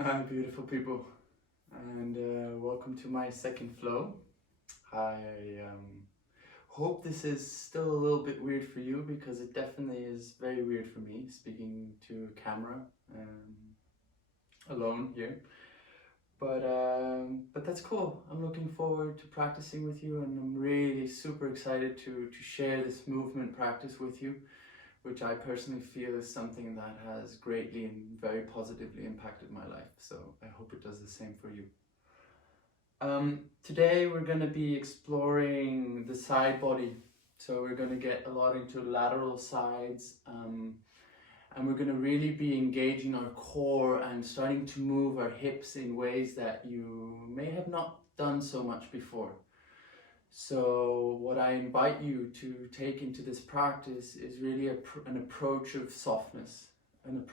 Hi, beautiful people, and welcome to my second flow. I hope this is still a little bit weird for you because it definitely is very weird for me speaking to a camera alone here. But that's cool. I'm looking forward to practicing with you, and I'm really super excited to share this movement practice with you, which I personally feel is something that has greatly and very positively impacted my life. So I hope it does the same for you. Today we're going to be exploring the side body. So we're going to get a lot into lateral sides, and we're going to really be engaging our core and starting to move our hips in ways that you may have not done so much before. So what I invite you to take into this practice is really an approach of softness, and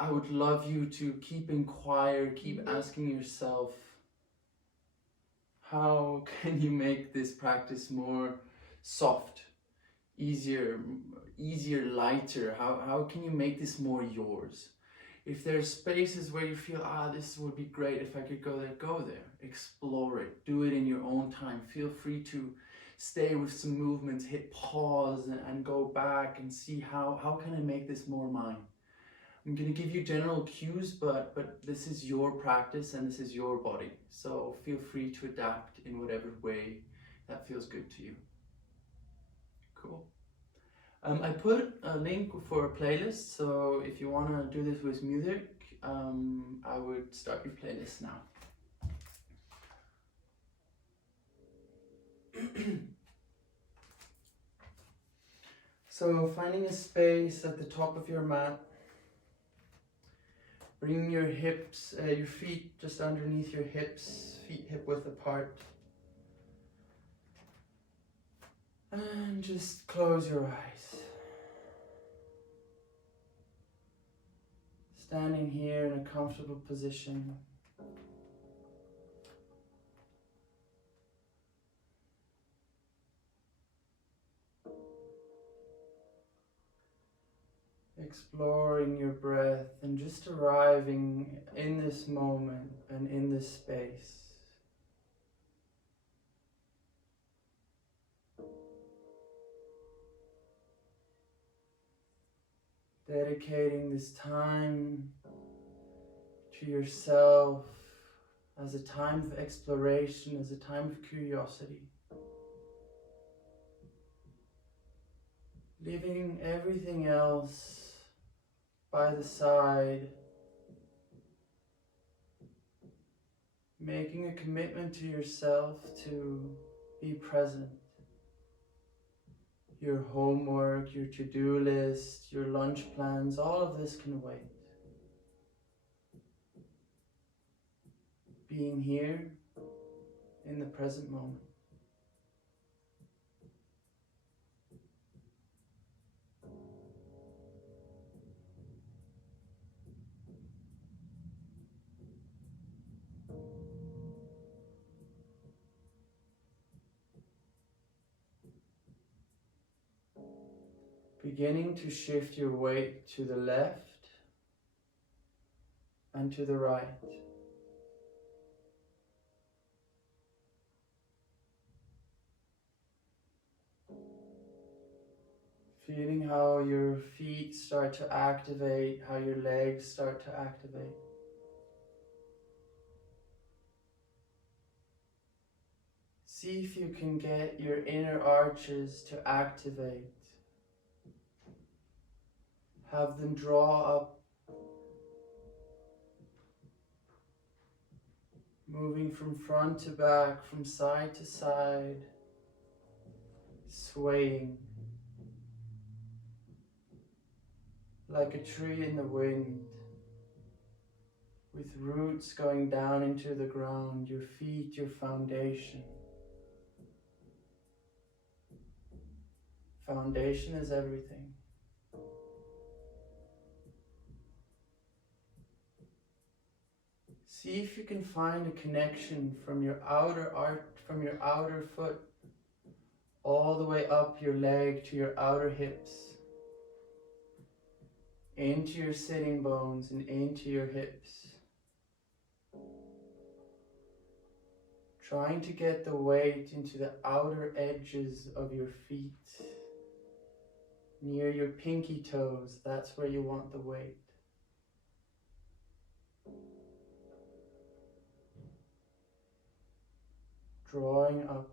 I would love you to keep inquire, keep asking yourself, how can you make this practice more soft, easier, lighter? How can you make this more yours? If there's spaces where you feel, this would be great if I could go there, go there. Explore it. Do it in your own time. Feel free to stay with some movements, hit pause and go back and see how can I make this more mine. I'm going to give you general cues, but this is your practice and this is your body. So feel free to adapt in whatever way that feels good to you. Cool. I put a link for a playlist, so if you want to do this with music, I would start your playlist now. So finding a space at the top of your mat, bringing your hips, your feet just underneath your hips, feet hip width apart. And just close your eyes. Standing here in a comfortable position. Exploring your breath and just arriving in this moment and in this space. Dedicating this time to yourself as a time of exploration, as a time of curiosity. Leaving everything else by the side. Making a commitment to yourself to be present. Your homework, your to-do list, your lunch plans, all of this can wait. Being here in the present moment. Beginning to shift your weight to the left and to the right. Feeling how your feet start to activate, how your legs start to activate. See if you can get your inner arches to activate. Have them draw up. Moving from front to back, from side to side. Swaying. Like a tree in the wind. With roots going down into the ground, your feet, your foundation. Foundation is everything. See if you can find a connection from your outer foot all the way up your leg to your outer hips. into your sitting bones and into your hips. Trying to get the weight into the outer edges of your feet. Near your pinky toes, that's where you want the weight. Drawing up,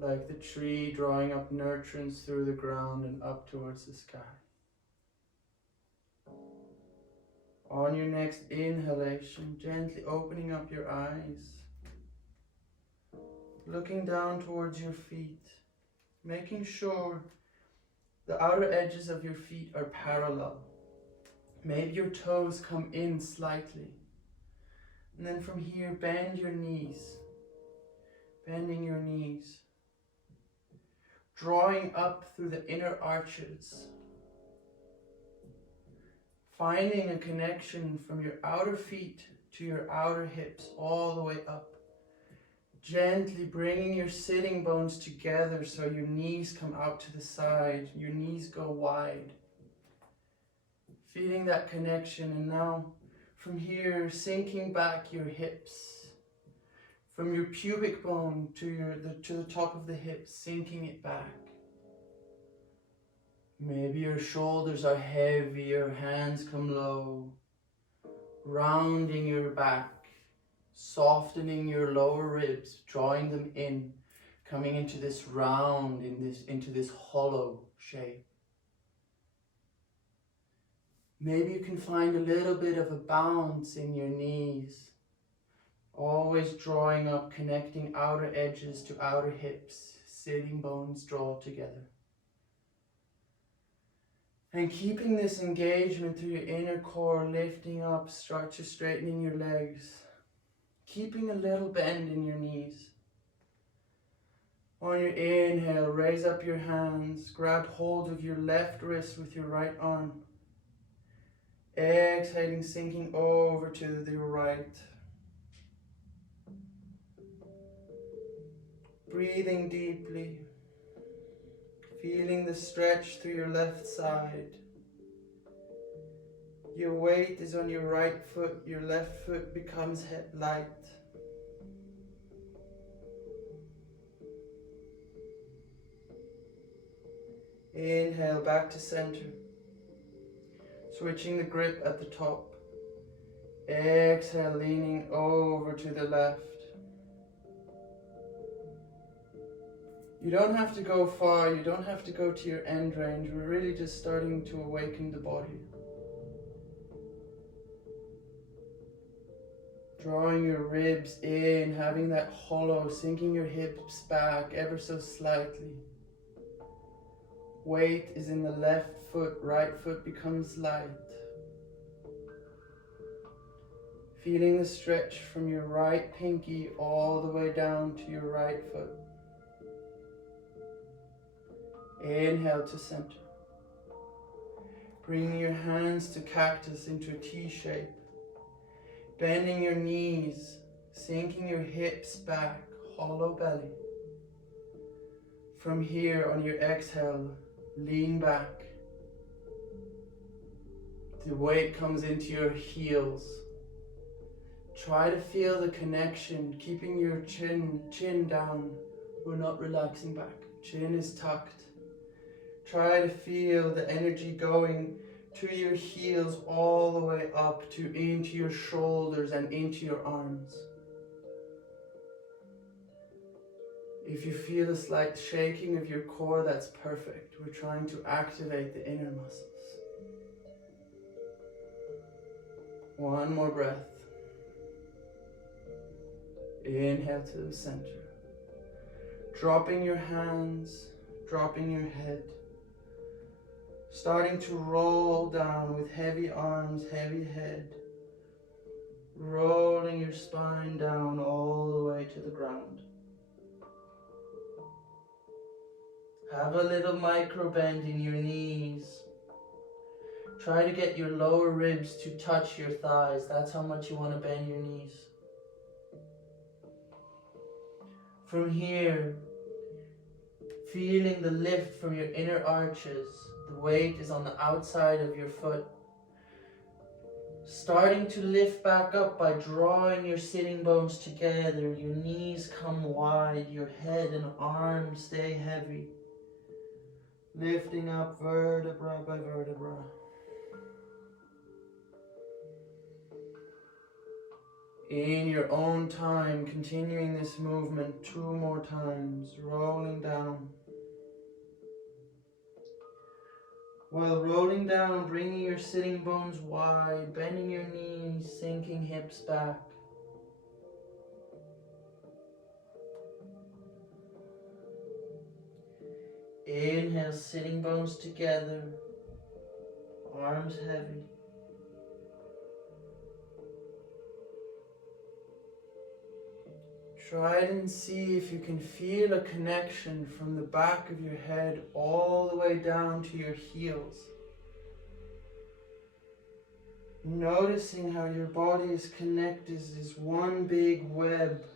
like the tree drawing up nurturance through the ground and up towards the sky. On your next inhalation, gently opening up your eyes, looking down towards your feet, making sure the outer edges of your feet are parallel. Maybe your toes come in slightly. And then from here, bend your knees, bending your knees, drawing up through the inner arches, finding a connection from your outer feet to your outer hips all the way up. Gently bringing your sitting bones together so your knees come out to the side, your knees go wide. Feeling that connection, and now from here sinking back your hips. From your pubic bone to the top of the hips, sinking it back. Maybe your shoulders are heavy, your hands come low. Rounding your back. Softening your lower ribs, drawing them in, coming into this round, into this hollow shape. Maybe you can find a little bit of a bounce in your knees, always drawing up, connecting outer edges to outer hips, sitting bones draw together. And keeping this engagement through your inner core, lifting up, start to straightening your legs. Keeping a little bend in your knees. On your inhale, raise up your hands, grab hold of your left wrist with your right arm. Exhaling, sinking over to the right. Breathing deeply, feeling the stretch through your left side. Your weight is on your right foot, your left foot becomes light. Inhale back to center. Switching the grip at the top. Exhale, leaning over to the left. You don't have to go far, you don't have to go to your end range. We're really just starting to awaken the body. Drawing your ribs in, having that hollow, sinking your hips back ever so slightly. Weight is in the left foot, right foot becomes light. Feeling the stretch from your right pinky all the way down to your right foot. Inhale to center. Bringing your hands to cactus into a T shape. Bending your knees, sinking your hips back, hollow belly. From here, on your exhale, lean back. The weight comes into your heels. Try to feel the connection, keeping your chin down. We're not relaxing back. Chin is tucked. Try to feel the energy going to your heels all the way up to into your shoulders and into your arms. If you feel a slight shaking of your core, that's perfect. We're trying to activate the inner muscles. One more breath. Inhale to the center. Dropping your hands, dropping your head. Starting to roll down with heavy arms, heavy head. Rolling your spine down all the way to the ground. Have a little micro bend in your knees. Try to get your lower ribs to touch your thighs. That's how much you want to bend your knees. From here, feeling the lift from your inner arches, The weight is on the outside of your foot. Starting to lift back up by drawing your sitting bones together. Your knees come wide, your head and arms stay heavy. Lifting up vertebra by vertebra. In your own time, continuing this movement 2 more times, rolling down. While rolling down, bringing your sitting bones wide, bending your knees, sinking hips back. Inhale, sitting bones together, arms heavy. Try it and see if you can feel a connection from the back of your head all the way down to your heels. Noticing how your body is connected as this one big web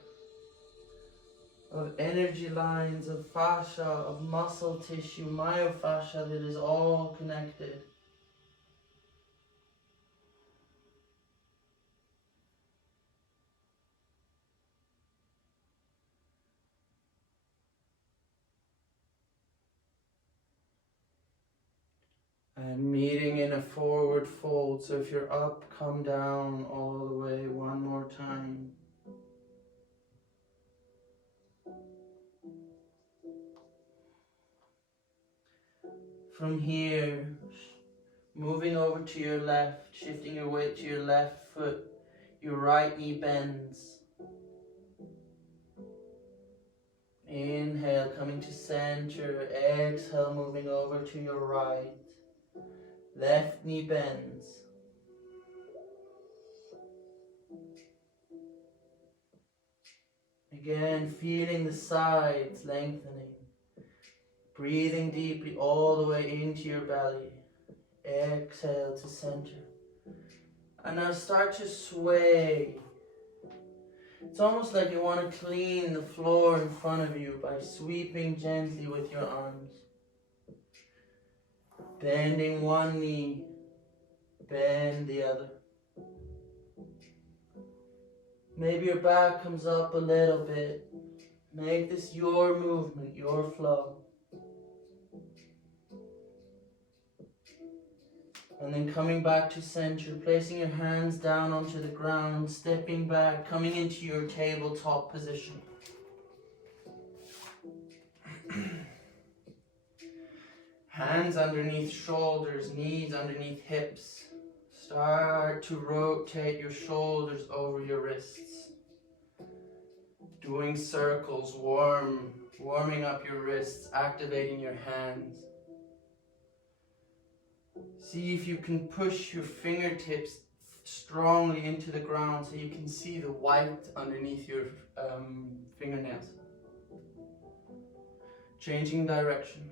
of energy lines, of fascia, of muscle tissue, myofascia that is all connected. And meeting in a forward fold. So if you're up, come down all the way 1 more time. From here, moving over to your left, shifting your weight to your left foot, your right knee bends. Inhale, coming to center. Exhale, moving over to your right. Left knee bends. Again, feeling the sides lengthening. Breathing deeply all the way into your belly. Exhale to center. And now start to sway. It's almost like you want to clean the floor in front of you by sweeping gently with your arms. Bending one knee, bend the other. Maybe your back comes up a little bit. Make this your movement, your flow. And then coming back to center, placing your hands down onto the ground, stepping back, coming into your tabletop position. Hands underneath shoulders, knees underneath hips. Start to rotate your shoulders over your wrists. Doing circles, warming up your wrists, activating your hands. See if you can push your fingertips strongly into the ground so you can see the white underneath your fingernails. Changing direction.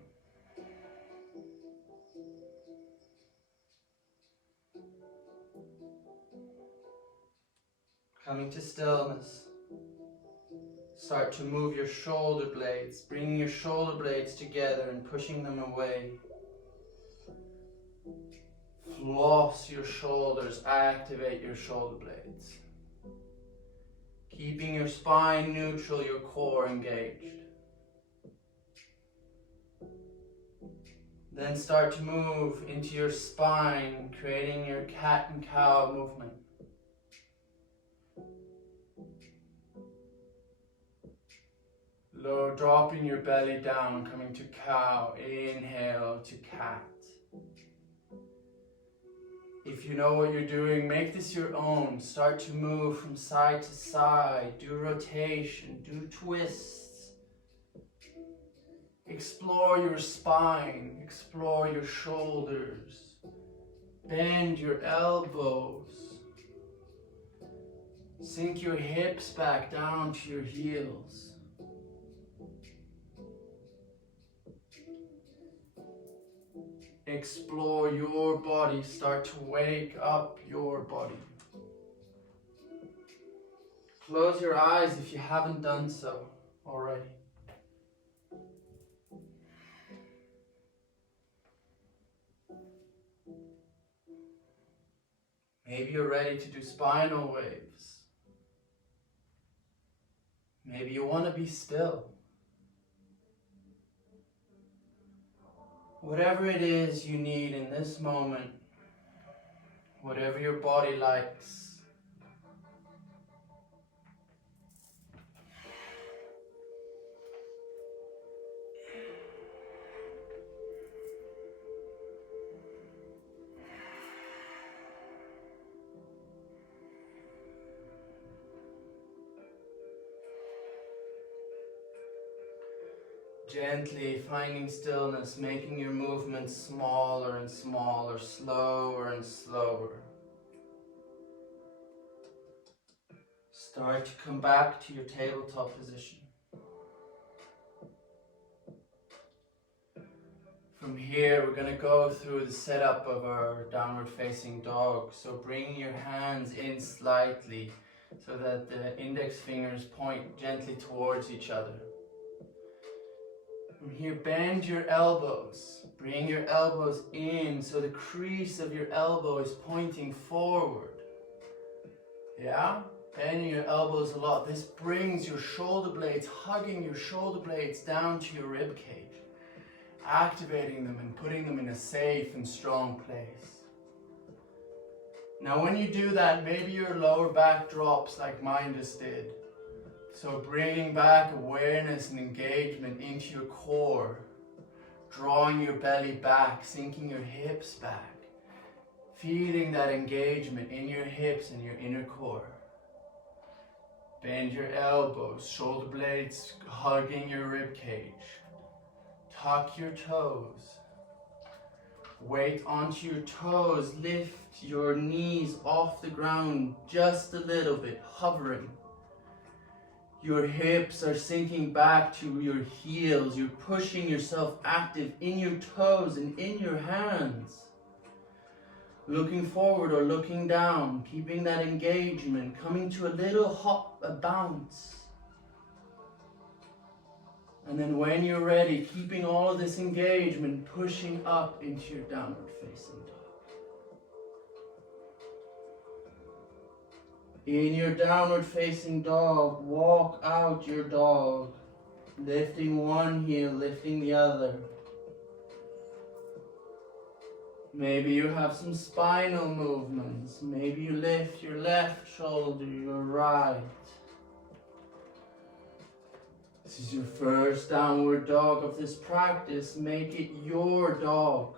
Coming to stillness. Start to move your shoulder blades, bringing your shoulder blades together and pushing them away. Floss your shoulders, activate your shoulder blades. Keeping your spine neutral, your core engaged. Then start to move into your spine, creating your cat and cow movement. Low, dropping your belly down, coming to cow, inhale to cat. If you know what you're doing, make this your own. Start to move from side to side, do rotation, do twists. Explore your spine, explore your shoulders, bend your elbows. Sink your hips back down to your heels. Explore your body, start to wake up your body. Close your eyes if you haven't done so already. Maybe you're ready to do spinal waves. Maybe you want to be still. Whatever it is you need in this moment, whatever your body likes. Gently finding stillness, making your movements smaller and smaller, slower and slower. Start to come back to your tabletop position. From here, we're going to go through the setup of our downward facing dog. So bring your hands in slightly so that the index fingers point gently towards each other. From here, bend your elbows. Bring your elbows in so the crease of your elbow is pointing forward. Yeah? Bending your elbows a lot. This brings your shoulder blades, hugging your shoulder blades down to your rib cage. Activating them and putting them in a safe and strong place. Now when you do that, maybe your lower back drops like mine just did. So bringing back awareness and engagement into your core, drawing your belly back, sinking your hips back, feeling that engagement in your hips and your inner core. Bend your elbows, shoulder blades hugging your rib cage. Tuck your toes. Weight onto your toes, lift your knees off the ground just a little bit, hovering. Your hips are sinking back to your heels. You're pushing yourself active in your toes and in your hands. Looking forward or looking down, keeping that engagement, coming to a little hop, a bounce. And then when you're ready, keeping all of this engagement, pushing up into your downward facing dog. In your downward facing dog, walk out your dog, lifting one heel, lifting the other. Maybe you have some spinal movements. Maybe you lift your left shoulder, your right. This is your first downward dog of this practice. Make it your dog.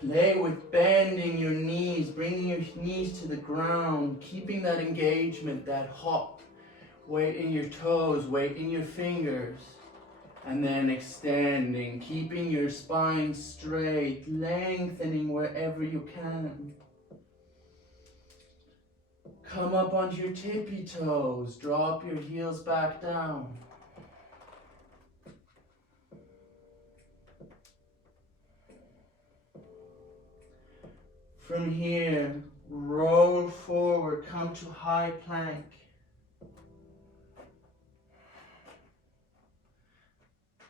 Play with bending your knees, bringing your knees to the ground, keeping that engagement, that hop. Weight in your toes, weight in your fingers. And then extending, keeping your spine straight, lengthening wherever you can. Come up onto your tippy toes, drop your heels back down. From here, roll forward, come to high plank.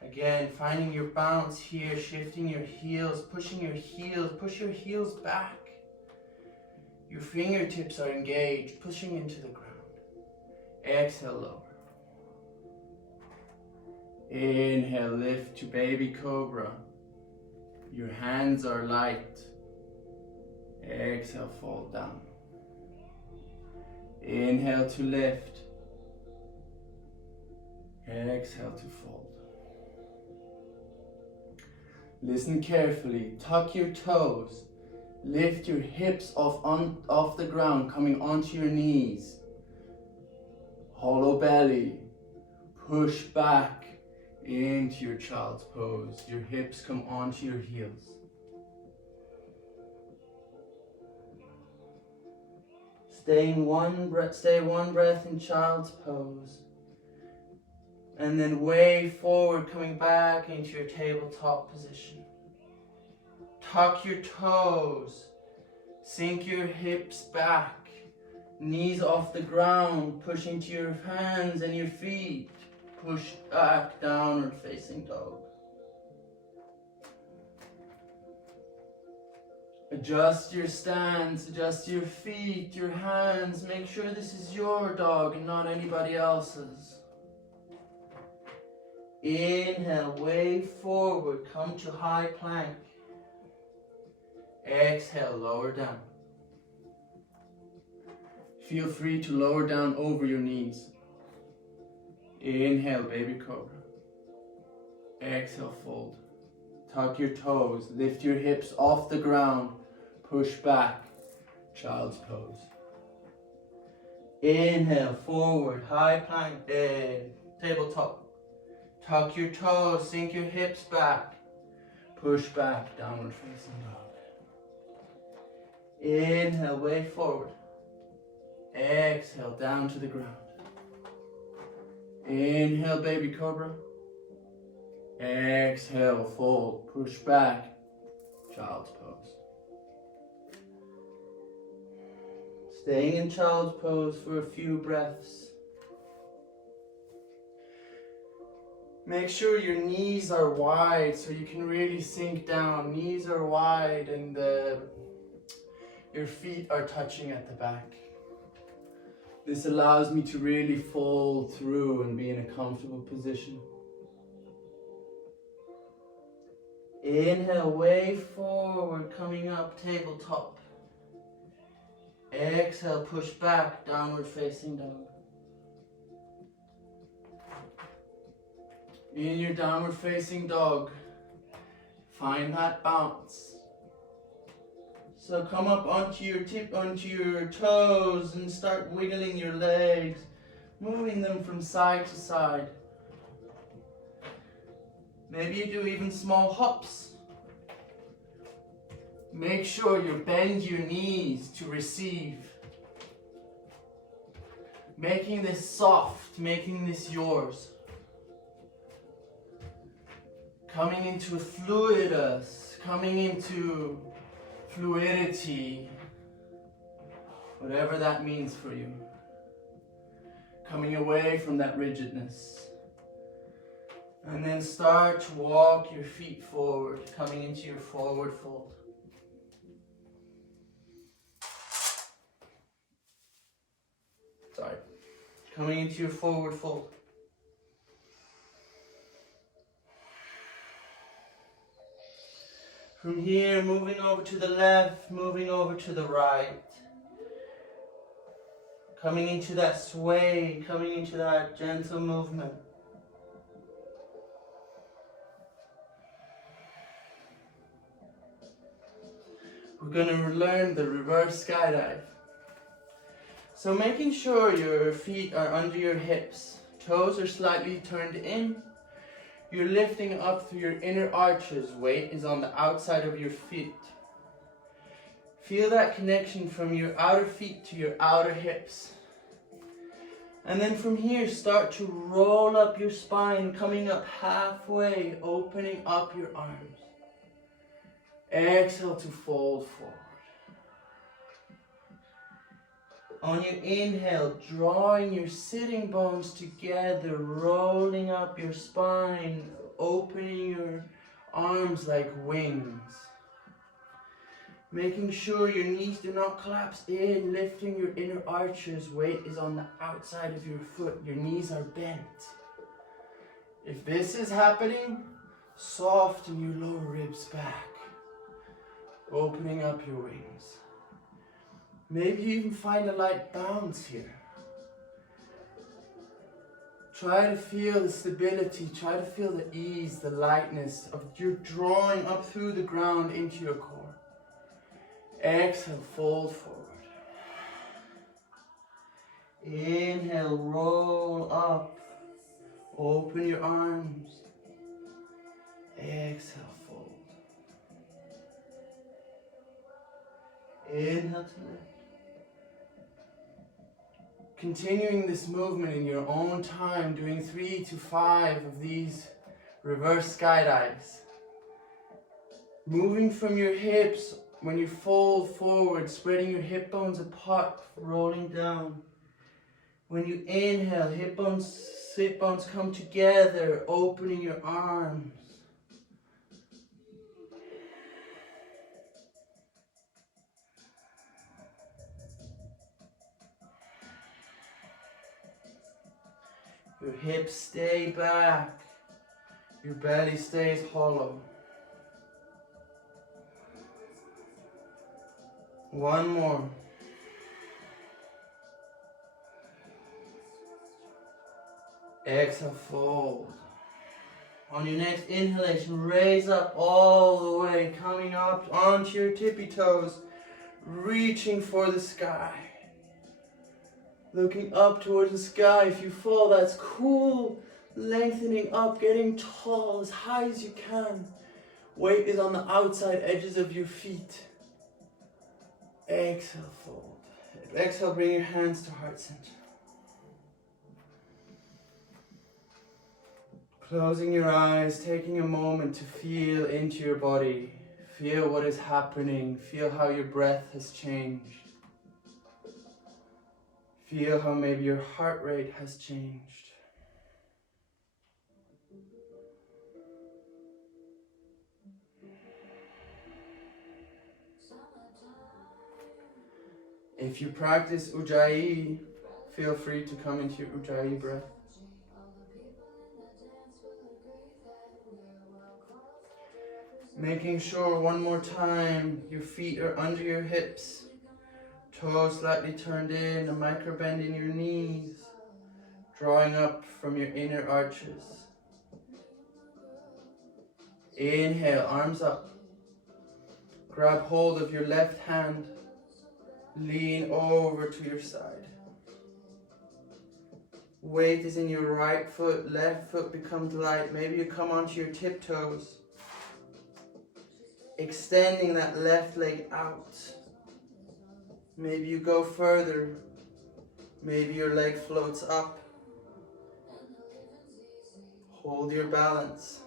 Again, finding your bounce here, shifting your heels, push your heels back. Your fingertips are engaged, pushing into the ground. Exhale, lower. Inhale, lift to baby cobra. Your hands are light. Exhale, fall down. Inhale to lift. Exhale to fold. Listen carefully. Tuck your toes. Lift your hips off the ground, coming onto your knees. Hollow belly. Push back into your child's pose. Your hips come onto your heels. Stay one breath in child's pose. And then way forward, coming back into your tabletop position. Tuck your toes. Sink your hips back. Knees off the ground, pushing to your hands and your feet. Push back, downward facing dog. Adjust your stance, adjust your feet, your hands. Make sure this is your dog and not anybody else's. Inhale, way forward, come to high plank. Exhale, lower down. Feel free to lower down over your knees. Inhale, baby cobra. Exhale, fold. Tuck your toes, lift your hips off the ground. Push back, child's pose. Inhale, forward, high plank, tabletop. Tuck your toes, sink your hips back. Push back, downward facing dog. Inhale, way forward. Exhale, down to the ground. Inhale, baby cobra. Exhale, fold, push back, child's pose. Staying in child's pose for a few breaths. Make sure your knees are wide so you can really sink down. Knees are wide and your feet are touching at the back. This allows me to really fold through and be in a comfortable position. Inhale, way forward, coming up, tabletop. Exhale, push back, downward facing dog. In your downward facing dog, find that bounce. So come up onto your toes and start wiggling your legs, moving them from side to side. Maybe you do even small hops. Make sure you bend your knees to receive. Making this soft, making this yours. Coming into fluidus, coming into fluidity, whatever that means for you. Coming away from that rigidness. And then start to walk your feet forward, coming into your forward fold. Coming into your forward fold. From here, moving over to the left, moving over to the right. Coming into that sway, coming into that gentle movement. We're going to learn the reverse skydive. So making sure your feet are under your hips, toes are slightly turned in, you're lifting up through your inner arches, weight is on the outside of your feet. Feel that connection from your outer feet to your outer hips. And then from here, start to roll up your spine, coming up halfway, opening up your arms. Exhale to fold forward. On your inhale, drawing your sitting bones together, rolling up your spine, opening your arms like wings. Making sure your knees do not collapse in, lifting your inner arches, weight is on the outside of your foot, your knees are bent. If this is happening, soften your lower ribs back, opening up your wings. Maybe you even find a light bounce here. Try to feel the stability, try to feel the ease, the lightness of your drawing up through the ground into your core. Exhale, fold forward. Inhale, roll up. Open your arms. Exhale, fold. Inhale to lift. Continuing this movement in your own time, doing 3 to 5 of these reverse skydives. Moving from your hips when you fold forward, spreading your hip bones apart, rolling down. When you inhale, hip bones come together, opening your arms. Your hips stay back. Your belly stays hollow. One more. Exhale, fold. On your next inhalation, raise up all the way, coming up onto your tippy toes, reaching for the sky. Looking up towards the sky. If you fall, that's cool. Lengthening up, getting tall as high as you can. Weight is on the outside edges of your feet. Exhale, fold. Exhale, bring your hands to heart center. Closing your eyes, taking a moment to feel into your body. Feel what is happening. Feel how your breath has changed. Feel how maybe your heart rate has changed. If you practice Ujjayi, feel free to come into your Ujjayi breath. Making sure one more time your feet are under your hips, toes slightly turned in, a micro bend in your knees, drawing up from your inner arches. Inhale, arms up. Grab hold of your left hand, lean over to your side. Weight is in your right foot, left foot becomes light. Maybe you come onto your tiptoes. Extending that left leg out. Maybe you go further. Maybe your leg floats up. Hold your balance.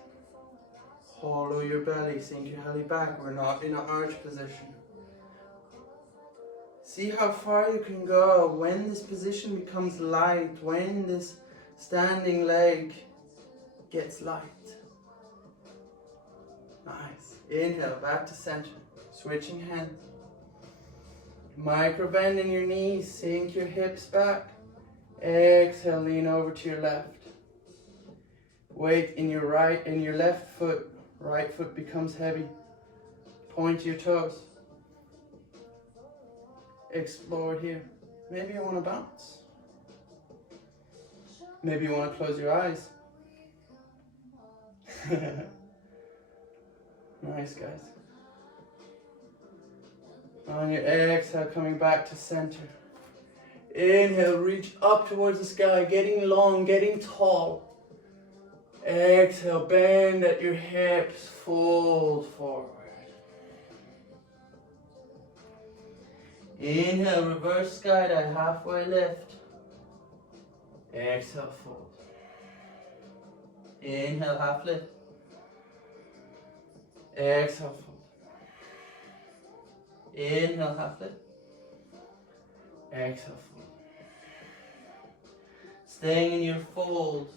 Hollow your belly, sink your belly back. We're not in an arch position. See how far you can go when this position becomes light, when this standing leg gets light. Nice. Inhale, back to center. Switching hands. Micro bend in your knees, sink your hips back. Exhale, lean over to your left. Weight in your right and your left foot. Right foot becomes heavy. Point your toes. Explore here. Maybe you want to bounce. Maybe you want to close your eyes. Nice, guys. On your exhale, coming back to center. Inhale, reach up towards the sky, getting long, getting tall. Exhale, bend at your hips, fold forward. Inhale, reverse skydive, halfway lift. Exhale, fold. Inhale, half lift. Exhale, fold. Inhale, half lift. Exhale, fold. Staying in your fold.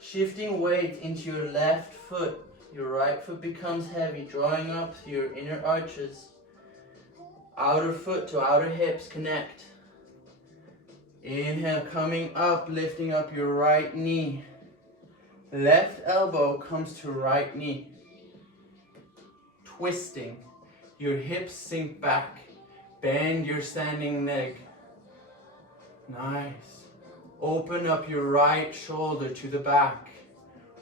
Shifting weight into your left foot. Your right foot becomes heavy, drawing up your inner arches. Outer foot to outer hips connect. Inhale, coming up, lifting up your right knee. Left elbow comes to right knee. Twisting. Your hips sink back. Bend your standing leg. Nice. Open up your right shoulder to the back.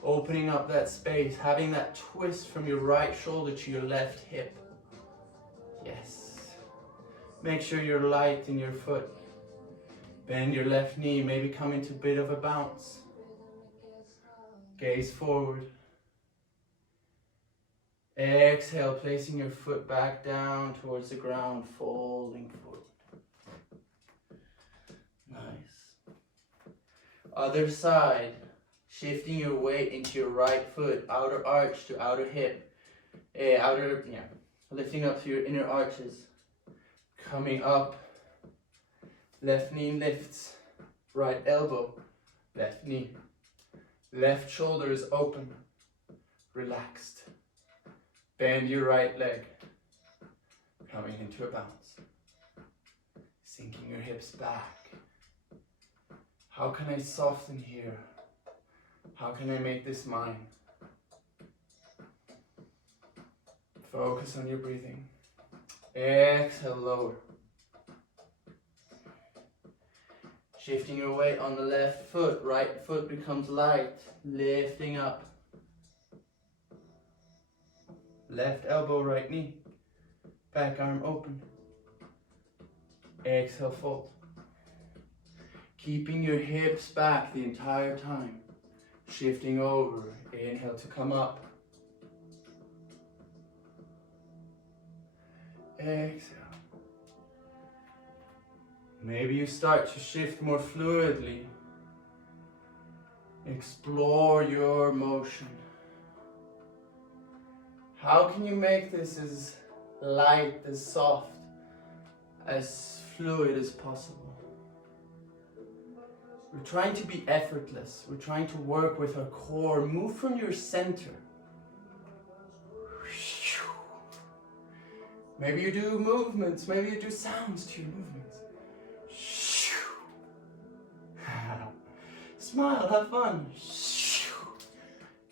Opening up that space. Having that twist from your right shoulder to your left hip. Yes. Make sure you're light in your foot. Bend your left knee. Maybe come into a bit of a bounce. Gaze forward. Exhale, placing your foot back down towards the ground, folding forward. Nice. Other side, shifting your weight into your right foot, outer arch to outer hip. Lifting up to your inner arches. Coming up, Left knee lifts, right elbow, left knee. Left shoulder is open, relaxed. Bend your right leg, coming into a bounce. Sinking your hips back. How can I soften here? How can I make this mine? Focus on your breathing. Exhale, lower. Shifting your weight on the left foot, right foot becomes light, lifting up. Left elbow, right knee, back arm open. Exhale, fold. Keeping your hips back the entire time. Shifting over, inhale to come up. Exhale. Maybe you start to shift more fluidly. Explore your motion. How can you make this as light, as soft, as fluid as possible? We're trying to be effortless. We're trying to work with our core. Move from your center. Maybe you do movements. Maybe you do sounds to your movements. Smile, have fun.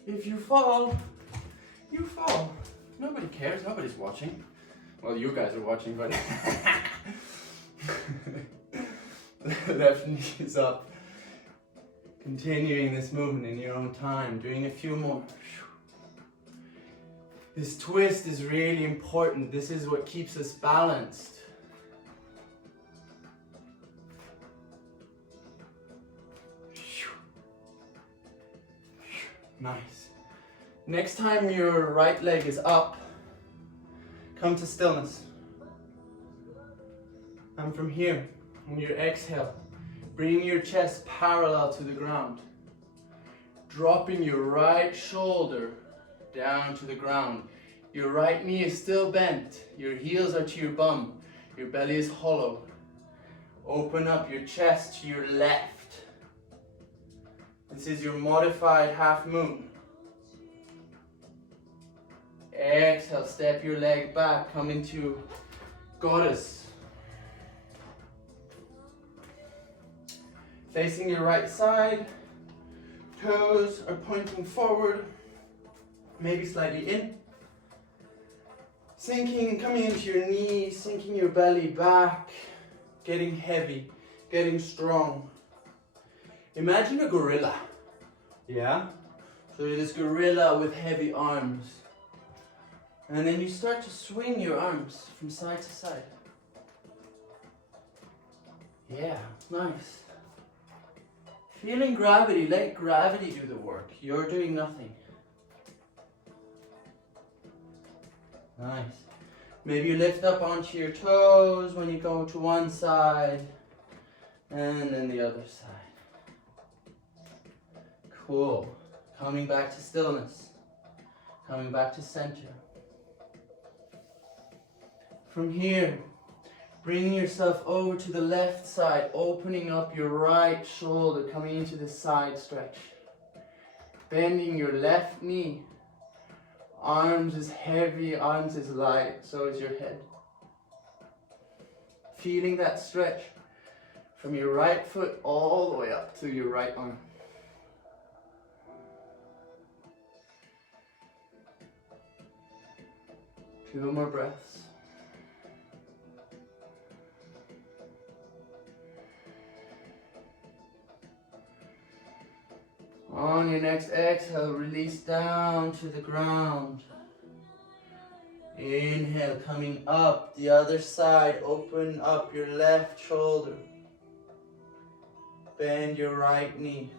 If you fall, you fall. Nobody cares, nobody's watching. Well, you guys are watching, but left knee is up. Continuing this movement in your own time, doing a few more. This twist is really important. This is what keeps us balanced. Nice. Next time your right leg is up, come to stillness. And from here, on your exhale, bring your chest parallel to the ground. Dropping your right shoulder down to the ground. Your right knee is still bent. Your heels are to your bum. Your belly is hollow. Open up your chest to your left. This is your modified half moon. Exhale, step your leg back, come into goddess. Facing your right side, toes are pointing forward, maybe slightly in. Sinking, coming into your knees, sinking your belly back, getting heavy, getting strong. Imagine a gorilla, yeah? So you're this gorilla with heavy arms. And then you start to swing your arms from side to side. Yeah, nice. Feeling gravity, let gravity do the work. You're doing nothing. Nice. Maybe you lift up onto your toes when you go to one side and then the other side. Cool. Coming back to stillness. Coming back to center. From here, bringing yourself over to the left side, opening up your right shoulder, coming into the side stretch. Bending your left knee. Arms is heavy, arms is light, so is your head. Feeling that stretch from your right foot all the way up to your right arm. Two more breaths. On your next exhale, release down to the ground. Inhale, coming up the other side. Open up your left shoulder. Bend your right knee.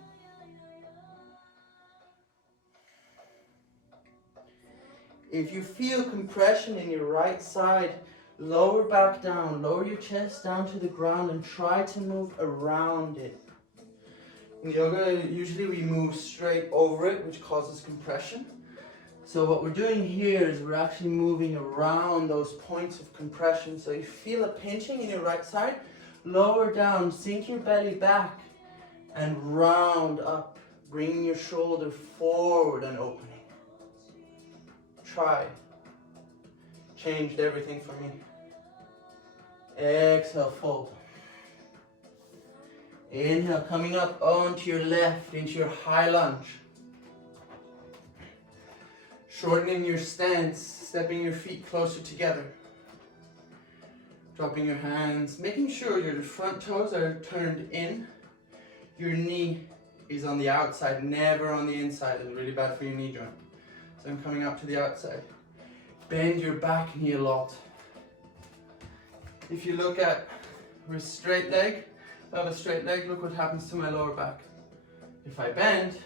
If you feel compression in your right side, lower back down, lower your chest down to the ground and try to move around it. In yoga, usually we move straight over it, which causes compression. So what we're doing here is we're actually moving around those points of compression. So you feel a pinching in your right side, Lower down, sink your belly back and round up, bringing your shoulder forward and opening. Try. Changed everything for me. Exhale, fold. Inhale, coming up onto your left into your high lunge. Shortening your stance, stepping your feet closer together. Dropping your hands, making sure your front toes are turned in. Your knee is on the outside, never on the inside. It's really bad for your knee joint. So I'm coming up to the outside. Bend your back knee a lot. If you look at with straight leg, if I have a straight leg, look what happens to my lower back. If I bend,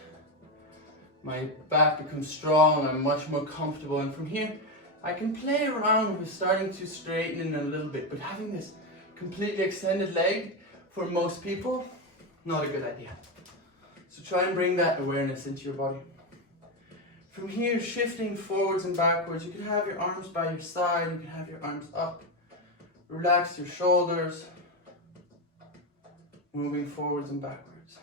my back becomes strong, I'm much more comfortable, and from here, I can play around with starting to straighten in a little bit, but having this completely extended leg, for most people, not a good idea. So try and bring that awareness into your body. From here, shifting forwards and backwards, you can have your arms by your side, you can have your arms up. Relax your shoulders, moving forwards and backwards.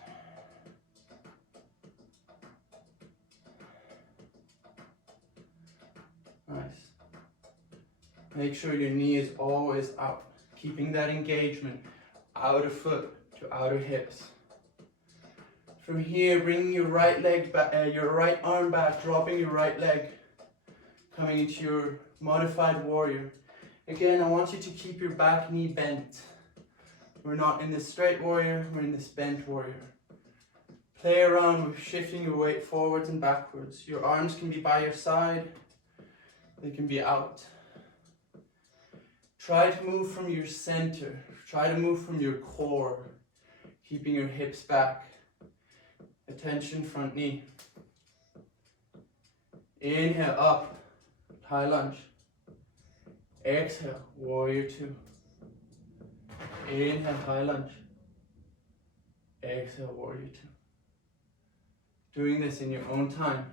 Nice. Make sure your knee is always out, keeping that engagement, outer foot to outer hips. From here, bringing your right leg back, your right arm back, dropping your right leg, coming into your modified warrior. Again, I want you to keep your back knee bent. We're not in this straight warrior, we're in this bent warrior. Play around with shifting your weight forwards and backwards. Your arms can be by your side, they can be out. Try to move from your center, try to move from your core, keeping your hips back. Attention, front knee. Inhale, up, high lunge. Exhale, warrior two. Inhale, high lunge. Exhale, warrior two. Doing this in your own time.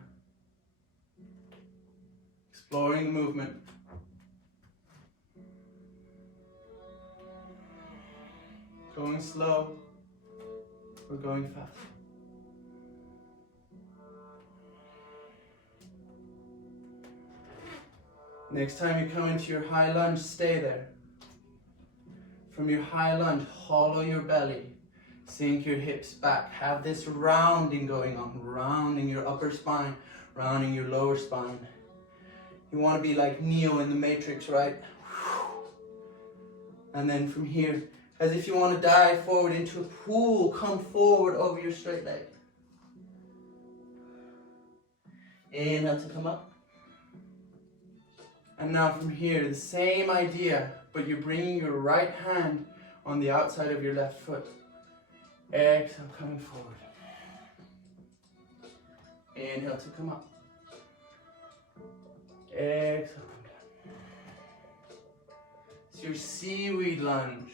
Exploring the movement. Going slow or going fast. Next time you come into your high lunge, stay there. From your high lunge, hollow your belly. Sink your hips back. Have this rounding going on. Rounding your upper spine. Rounding your lower spine. You want to be like Neo in the Matrix, right? And then from here, as if you want to dive forward into a pool, come forward over your straight leg. Inhale to come up. And now from here, the same idea, but you're bringing your right hand on the outside of your left foot. Exhale, coming forward. Inhale to come up. Exhale, come down. It's your seaweed lunge.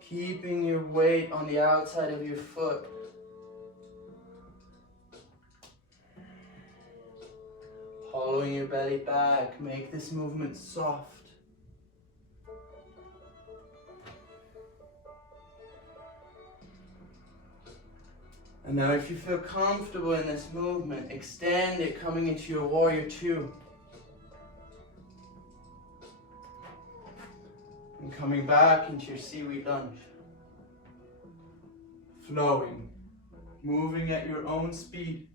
Keeping your weight on the outside of your foot. Hollowing your belly back. Make this movement soft. And now if you feel comfortable in this movement, extend it coming into your warrior two. And coming back into your seaweed lunge. Flowing. Moving at your own speed.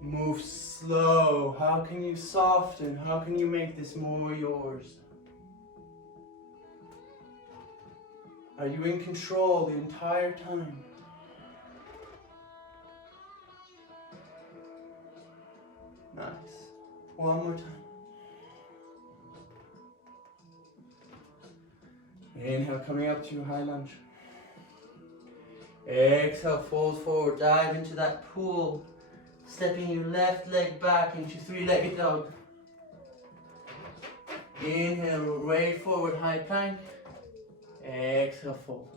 Move slow. How can you soften? How can you make this more yours? Are you in control the entire time? Nice. One more time. Inhale, coming up to your high lunge. Exhale, fold forward, dive into that pool. Stepping your left leg back into three-legged dog. Inhale, way forward, high plank. Exhale, fold.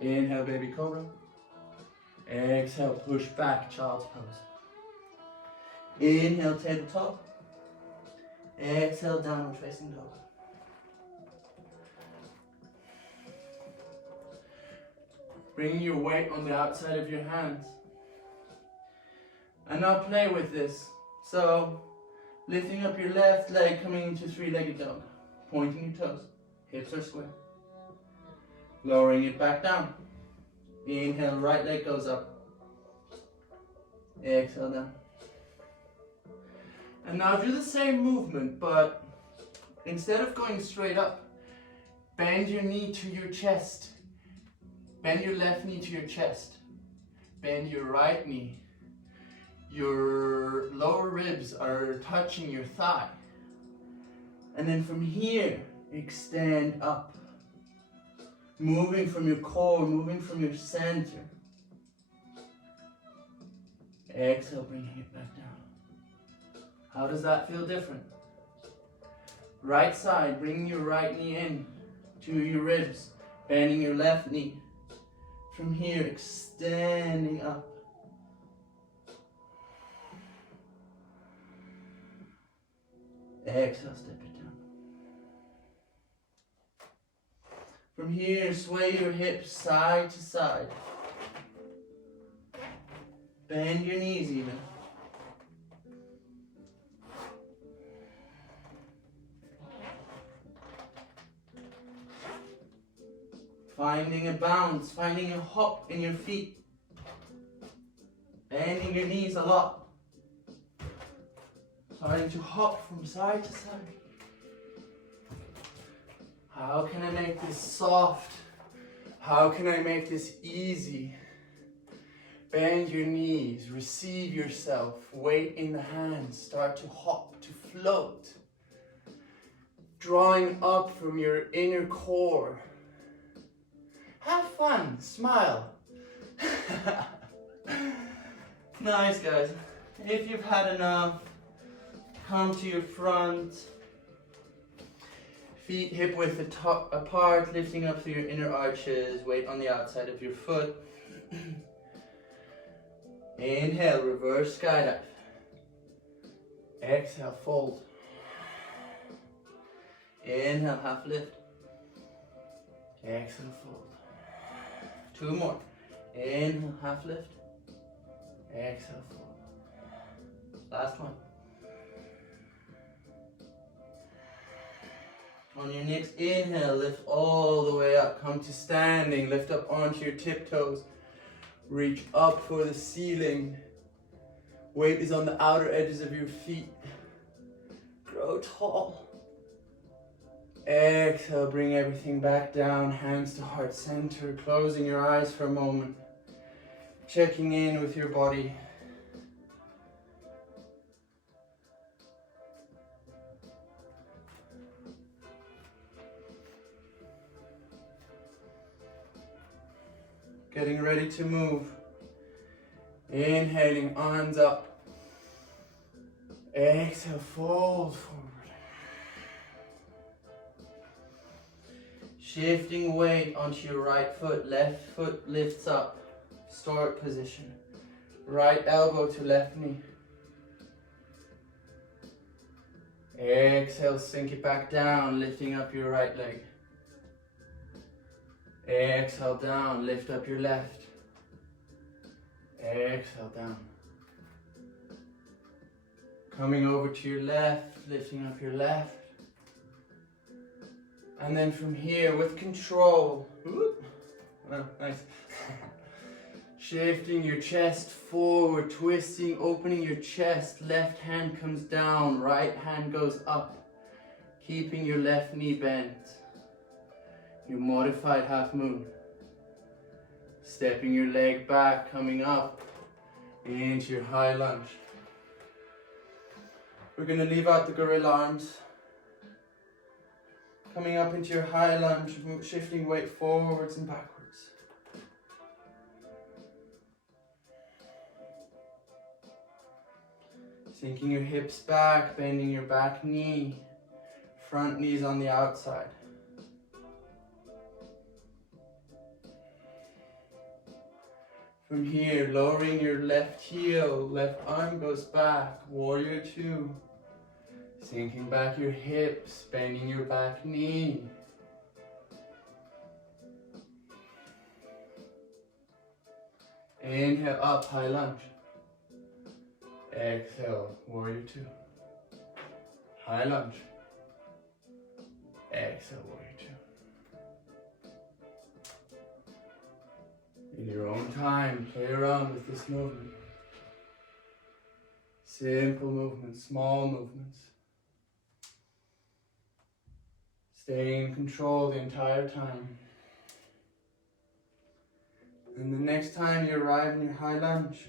Inhale, baby cobra. Exhale, push back, child's pose. Inhale, tabletop. Exhale, downward facing dog. Bring your weight on the outside of your hands. And now play with this. So, lifting up your left leg, coming into three-legged dog. Pointing your toes. Hips are square. Lowering it back down. Inhale, right leg goes up. Exhale, down. And now do the same movement, but instead of going straight up, bend your knee to your chest. Bend your left knee to your chest. Bend your right knee. Your lower ribs are touching your thigh. And then from here, extend up. Moving from your core, moving from your center. Exhale, bringing it back down. How does that feel different? Right side, bringing your right knee in to your ribs. Bending your left knee. From here, extending up. Exhale, step it down. From here, sway your hips side to side. Bend your knees even. Finding a bounce, finding a hop in your feet. Bending your knees a lot. Starting to hop from side to side. How can I make this soft? How can I make this easy? Bend your knees, receive yourself, weight in the hands, start to hop, to float. Drawing up from your inner core. Have fun, smile. Nice, guys. If you've had enough, come to your front. Feet hip width apart, lifting up through your inner arches, weight on the outside of your foot. Inhale, reverse skydive. Exhale, fold. Inhale, half lift. Exhale, fold. 2 more. Inhale, half lift. Exhale, fold. Last one. On your next inhale, lift all the way up. Come to standing. Lift up onto your tiptoes. Reach up for the ceiling. Weight is on the outer edges of your feet. Grow tall. Exhale, bring everything back down. Hands to heart center. Closing your eyes for a moment. Checking in with your body. Getting ready to move. Inhaling, arms up. Exhale, fold forward. Shifting weight onto your right foot. Left foot lifts up. Stork position. Right elbow to left knee. Exhale, sink it back down, lifting up your right leg. Exhale down, lift up your left. Exhale down. Coming over to your left, lifting up your left. And then from here, with control, whoop, oh, nice. Shifting your chest forward, twisting, opening your chest. Left hand comes down, right hand goes up. Keeping your left knee bent. Your modified half moon. Stepping your leg back, coming up into your high lunge. We're going to leave out the gorilla arms. Coming up into your high lunge, shifting weight forwards and backwards. Sinking your hips back, bending your back knee. Front knees on the outside. From here, lowering your left heel, left arm goes back, warrior two. Sinking back your hips, bending your back knee. Inhale up, high lunge. Exhale, warrior two. High lunge. Exhale, warrior two. In your own time, play around with this movement. Simple movements, small movements. Stay in control the entire time. And the next time you arrive in your high lunge,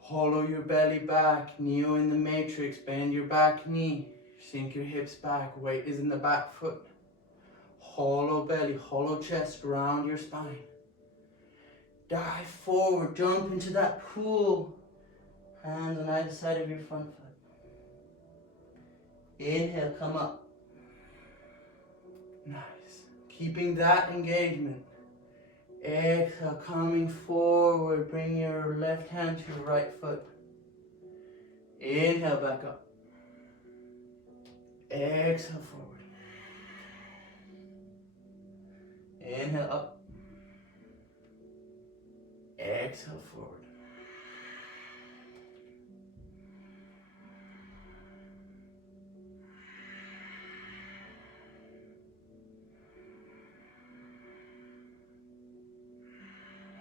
hollow your belly back, Neo in the matrix, bend your back knee, sink your hips back, weight is in the back foot. Hollow belly, hollow chest, round your spine. Dive forward, jump into that pool. Hands on either side of your front foot. Inhale, come up. Nice. Keeping that engagement. Exhale, coming forward, bring your left hand to your right foot. Inhale, back up. Exhale, forward. Inhale, up. Exhale, forward.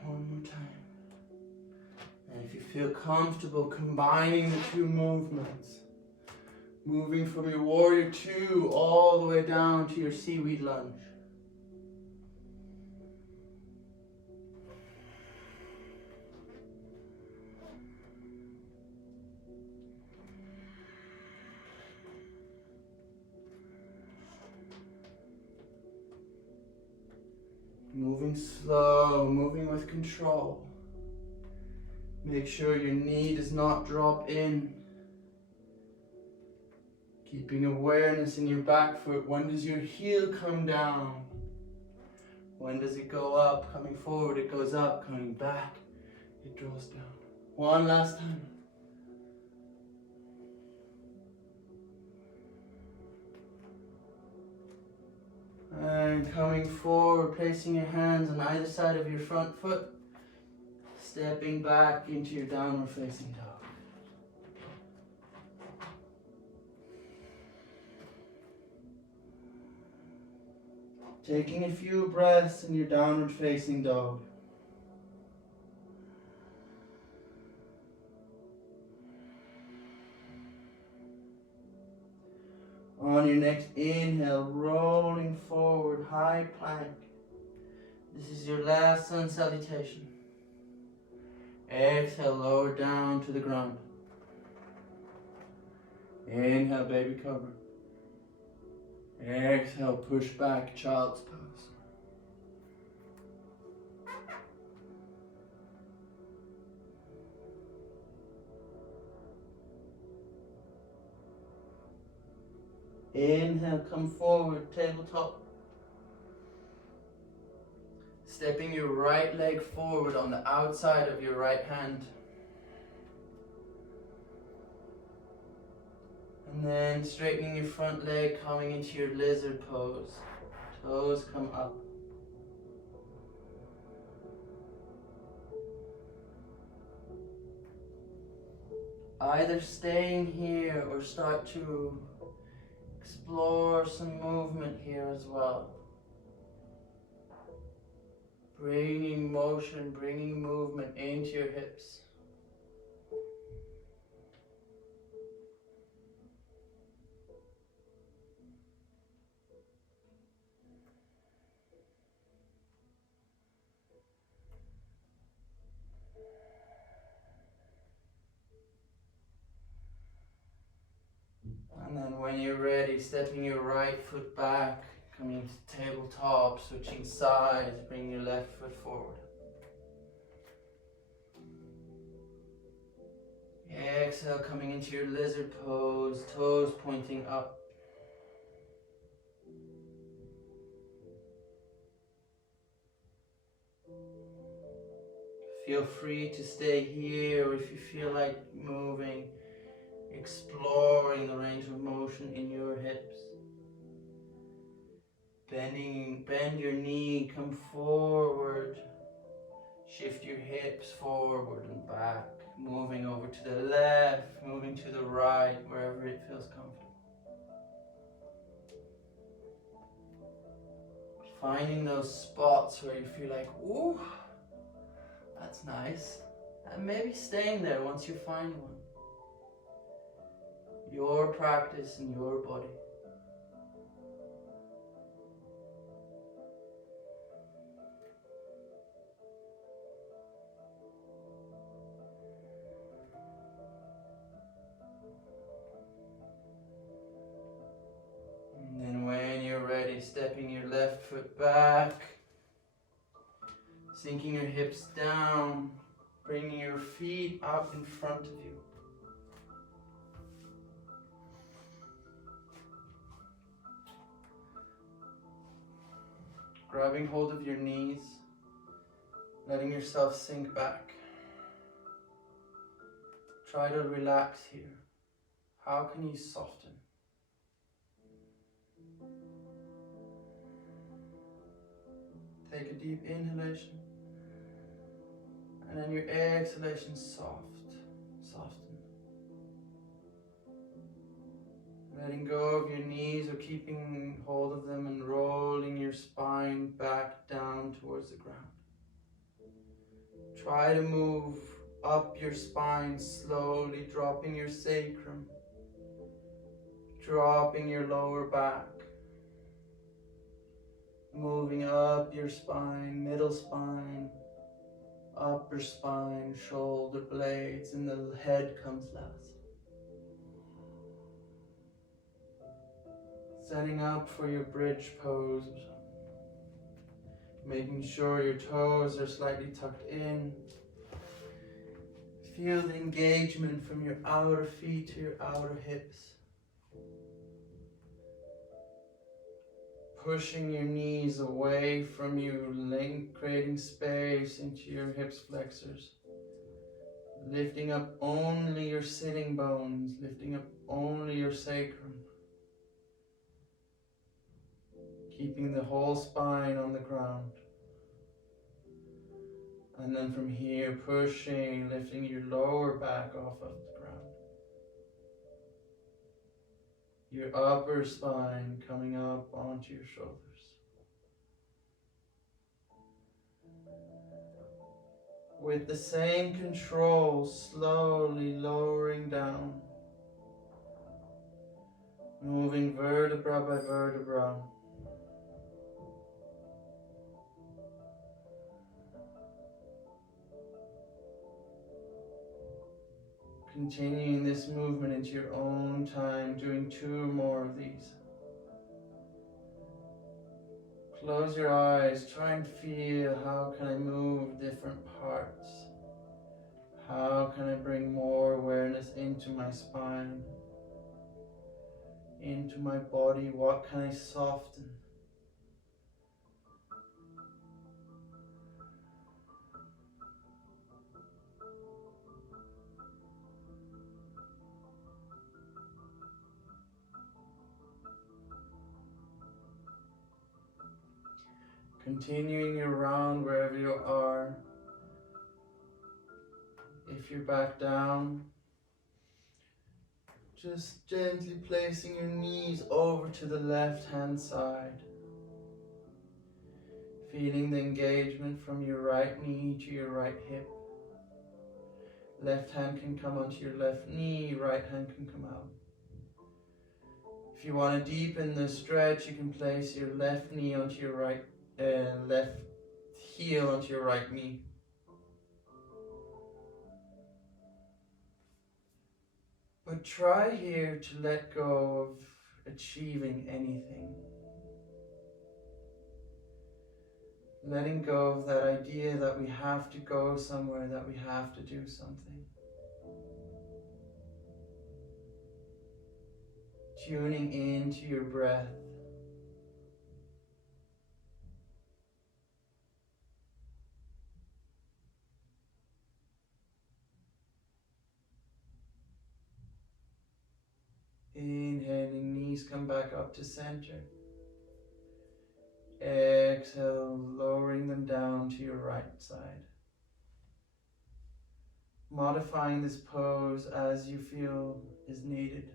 One more time. And if you feel comfortable combining the two movements, moving from your warrior two all the way down to your seaweed lunge. Moving slow, moving with control. Make sure your knee does not drop in. Keeping awareness in your back foot. When does your heel come down? When does it go up? Coming forward, it goes up. Coming back, it draws down. One last time. And coming forward, placing your hands on either side of your front foot. Stepping back into your downward facing dog. Taking a few breaths in your downward facing dog. On your next inhale, rolling forward, high plank. This is your last sun salutation. Exhale, lower down to the ground. Inhale, baby cobra. Exhale, push back, child's pose. Inhale, come forward, tabletop. Stepping your right leg forward on the outside of your right hand. And then straightening your front leg, coming into your lizard pose. Toes come up. Either staying here or start to explore some movement here as well. Bringing motion, bringing movement into your hips. And then when you're ready, stepping your right foot back, coming to tabletop, switching sides, bring your left foot forward. Exhale, coming into your lizard pose, toes pointing up. Feel free to stay here, or if you feel like moving, exploring the range of motion in your hips. Bend your knee, come forward. Shift your hips forward and back, moving over to the left, moving to the right, wherever it feels comfortable. Finding those spots where you feel like, ooh, that's nice. And maybe staying there once you find one. Your practice and your body. And then when you're ready, stepping your left foot back, sinking your hips down, bringing your feet up in front of you. Grabbing hold of your knees, letting yourself sink back. Try to relax here. How can you soften? Take a deep inhalation, and then your exhalation, soften. Letting go of your knees or keeping hold of them and rolling your spine back down towards the ground. Try to move up your spine slowly, dropping your sacrum, dropping your lower back, moving up your spine, middle spine, upper spine, shoulder blades, and the head comes last. Setting up for your bridge pose, making sure your toes are slightly tucked in. Feel the engagement from your outer feet to your outer hips. Pushing your knees away from you, creating space into your hips flexors. Lifting up only your sitting bones, lifting up only your sacrum. Keeping the whole spine on the ground. And then from here, pushing, lifting your lower back off of the ground. Your upper spine coming up onto your shoulders. With the same control, slowly lowering down. Moving vertebra by vertebra. Continuing this movement into your own time, doing 2 more of these. Close your eyes, try and feel, how can I move different parts? How can I bring more awareness into my spine, into my body? What can I soften? Continuing your round wherever you are. If you're back down, just gently placing your knees over to the left hand side. Feeling the engagement from your right knee to your right hip. Left hand can come onto your left knee, right hand can come out. If you want to deepen the stretch, you can place your left knee onto your right, left heel onto your right knee. But try here to let go of achieving anything. Letting go of that idea that we have to go somewhere, that we have to do something. tuning into your breath. Inhaling, knees come back up to center. Exhale, lowering them down to your right side. Modifying this pose as you feel is needed.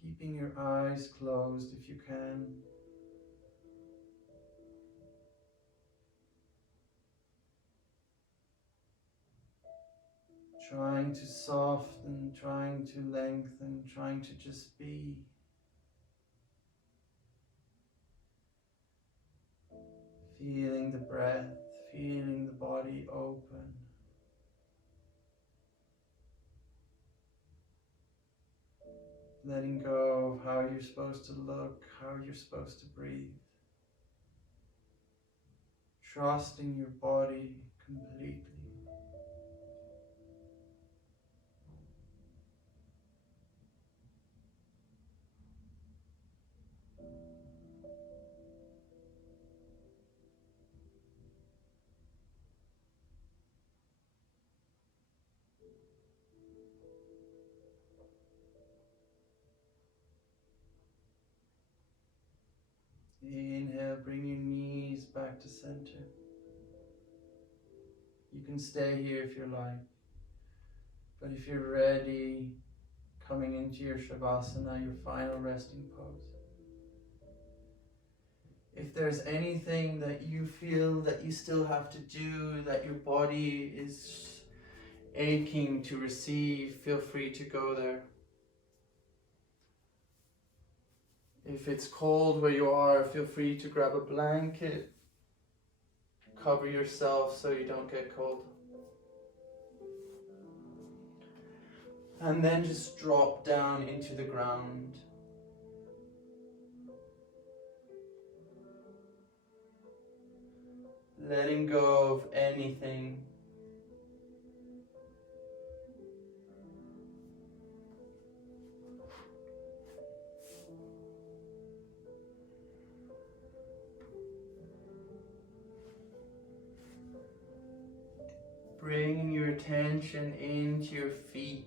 Keeping your eyes closed if you can. Trying to soften, trying to lengthen, trying to just be. Feeling the breath, feeling the body open. Letting go of how you're supposed to look, how you're supposed to breathe. Trusting your body completely. Inhale, bring your knees back to center. You can stay here if you like, but if you're ready, coming into your Shavasana, your final resting pose. If there's anything that you feel that you still have to do, that your body is aching to receive, feel free to go there. If it's cold where you are, feel free to grab a blanket, cover yourself so you don't get cold. And then just drop down into the ground. Letting go of anything. Bringing your attention into your feet.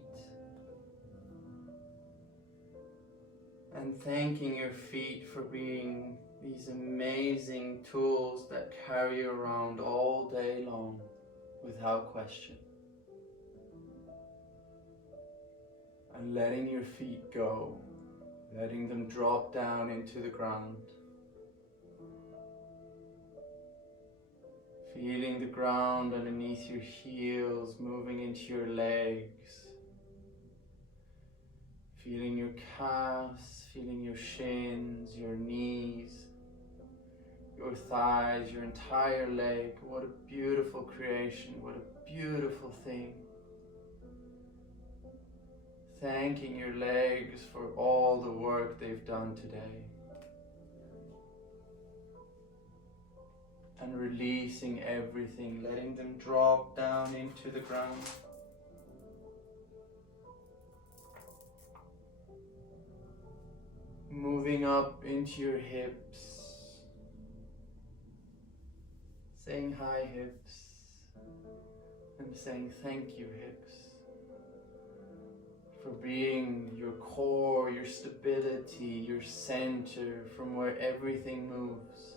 And thanking your feet for being these amazing tools that carry you around all day long without question. And letting your feet go, letting them drop down into the ground. Feeling the ground underneath your heels, moving into your legs. Feeling your calves, feeling your shins, your knees, your thighs, your entire leg. What a beautiful creation, what a beautiful thing. Thanking your legs for all the work they've done today. And releasing everything, letting them drop down into the ground. Moving up into your hips. Saying hi, hips. And saying thank you, hips. For being your core, your stability, your center, from where everything moves.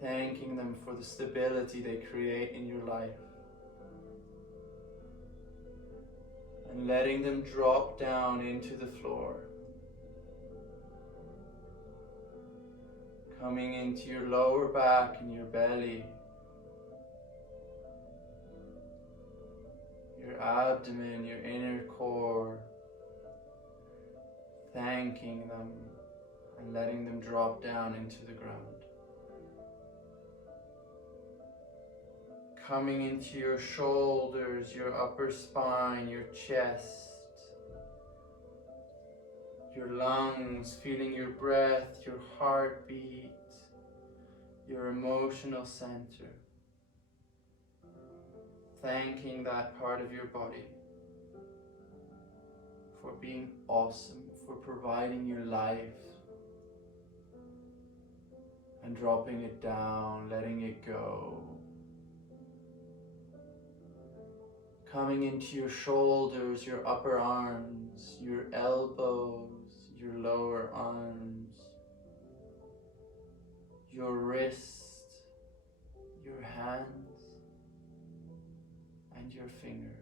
Thanking them for the stability they create in your life. And letting them drop down into the floor. Coming into your lower back and your belly. Your abdomen, your inner core. Thanking them and letting them drop down into the ground. Coming into your shoulders, your upper spine, your chest, your lungs, feeling your breath, your heartbeat, your emotional center. Thanking that part of your body for being awesome, for providing you life, and dropping it down, letting it go. Coming into your shoulders, your upper arms, your elbows, your lower arms, your wrist, your hands, and your fingers.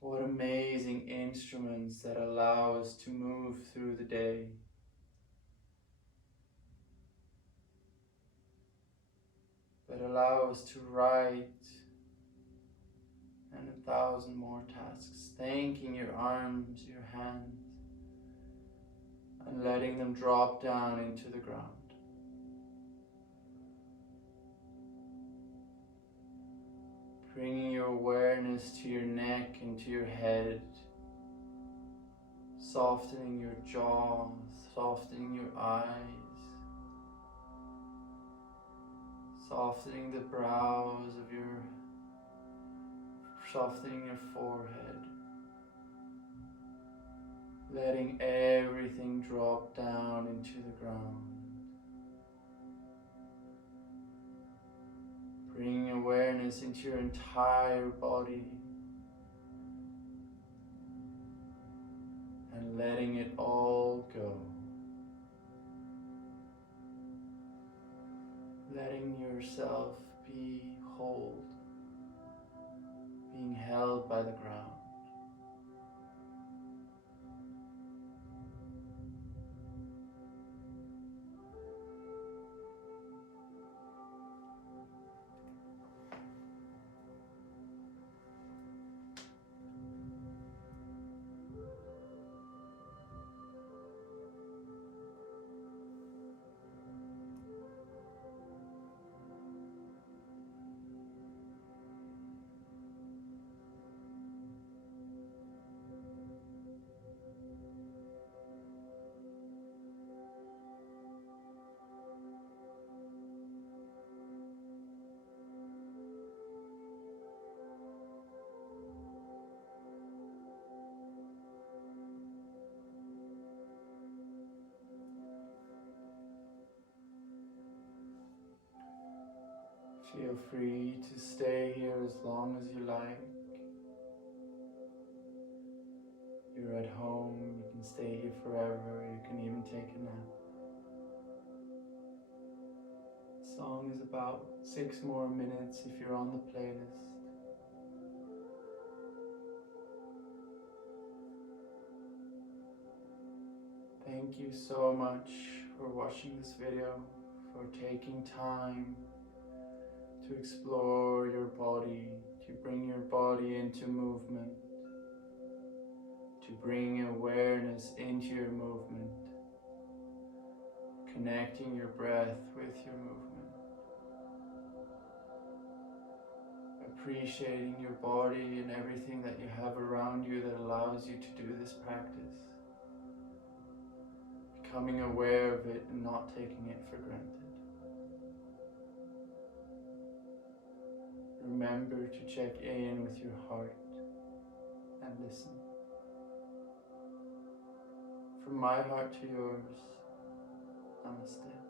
What amazing instruments that allow us to move through the day. That allow us to write and 1,000 more tasks. Thanking your arms, your hands, and letting them drop down into the ground. Bringing your awareness to your neck and to your head, softening your jaw, softening your eyes, softening the brows of softening your forehead, letting everything drop down into the ground. Bringing awareness into your entire body and letting it all go. Letting yourself be whole, being held by the ground. Feel free to stay here as long as you like. You're at home, you can stay here forever, you can even take a nap. The song is about 6 more minutes if you're on the playlist. Thank you so much for watching this video, for taking time to explore your body, to bring your body into movement, to bring awareness into your movement, connecting your breath with your movement, appreciating your body and everything that you have around you that allows you to do this practice, becoming aware of it and not taking it for granted. Remember to check in with your heart and listen. From my heart to yours, namaste.